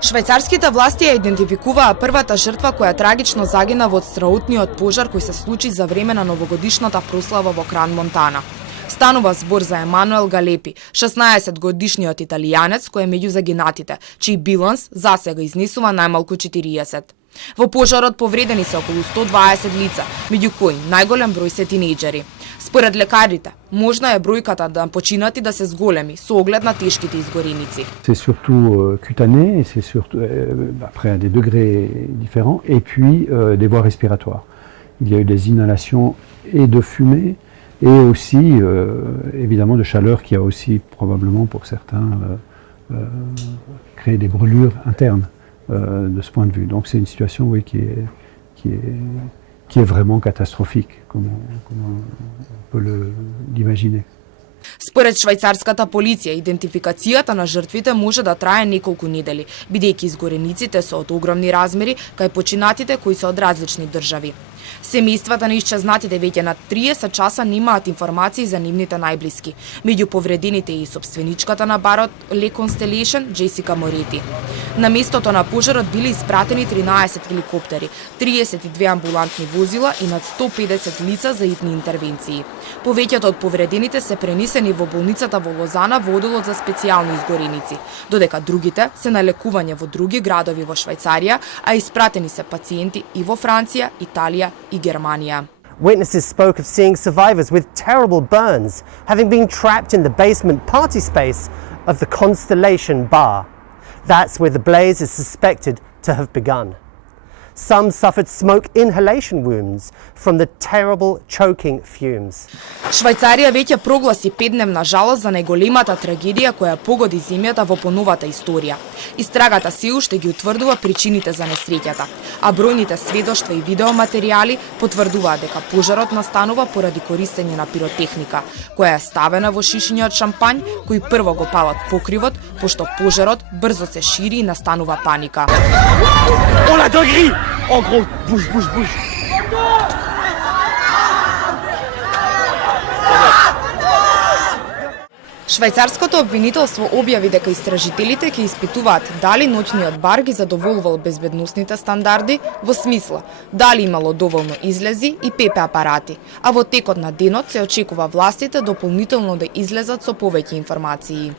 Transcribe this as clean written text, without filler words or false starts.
Швајцарските власти ја идентификуваа првата жртва која трагично загина во страутниот пожар кој се случи за време на новогодишната прослава во Кран Монтана. Станува збор за Емануел Галепи, 16-годишниот италијанец кој е меѓу загинатите, чиј биланс засега изнесува најмалку 40. Во пожарот повредени се околу 120 лица, меѓу кои најголем број се тинејџери. Според лекарите, можна е бројката на починати да се зголеми со оглед на тешките изгореници. C'est surtout cutané, c'est surtout après à des degrés différents et puis des voies respiratoires. Il y a eu des inhalations et de fumée et aussi évidemment de chaleur qui a aussi probablement pour certains créé des brûlures internes de ce point de vue. Donc c'est une situation oui, qui est vraiment catastrophique, comme on peut l'imaginer. Според швајцарската полиција, идентификацијата на жртвите може да трае неколку недели, бидејќи изгорениците се од огромни размери, кај починатите кои се од различни држави. Семејствата на исчезнатите веќе на 30 часа немаат информации за нивните најблиски. Меѓу повредените и собственичката на барот Le Constellation, Джесика Морети. На местото на пожарот биле испратени 13 хеликоптери, 32 амбулантни возила и над 150 лица за итни интервенции. Повеќето од повредените се пренесени во болницата во Лозана во одделот за специјални изгореници, додека другите се на лекување во други градови во Швајцарија, а испратени се пациенти и во Франција, Италија и Германија. Witnesses spoke of seeing survivors with terrible burns, having been trapped in the basement party space of the Constellation Bar. That's where the blaze is suspected to have begun. Some suffered smoke inhalation wounds from the terrible choking fumes. Швајцарија веќе прогласи 5-дневна жалост за најголемата трагедија која погоди земјата во поновата историја. Истрагата се уште ги утврдува причините за несреќата, а бројните сведоштва и видеоматеријали потврдуваат дека пожарот настанува поради користење на пиротехника, која е ставена во шишиња од шампањ, кои прво го палат покривот, пошто пожарот брзо се шири и настанува паника. On la dinguerie! En gros, bouge. Швајцарското обвинителство објави дека истражителите ќе испитуваат дали ноќниот бар ги задоволувал безбедносните стандарди, во смисла дали имало доволно излези и ПП апарати, а во текот на денот се очекува властите дополнително да излезат со повеќе информации.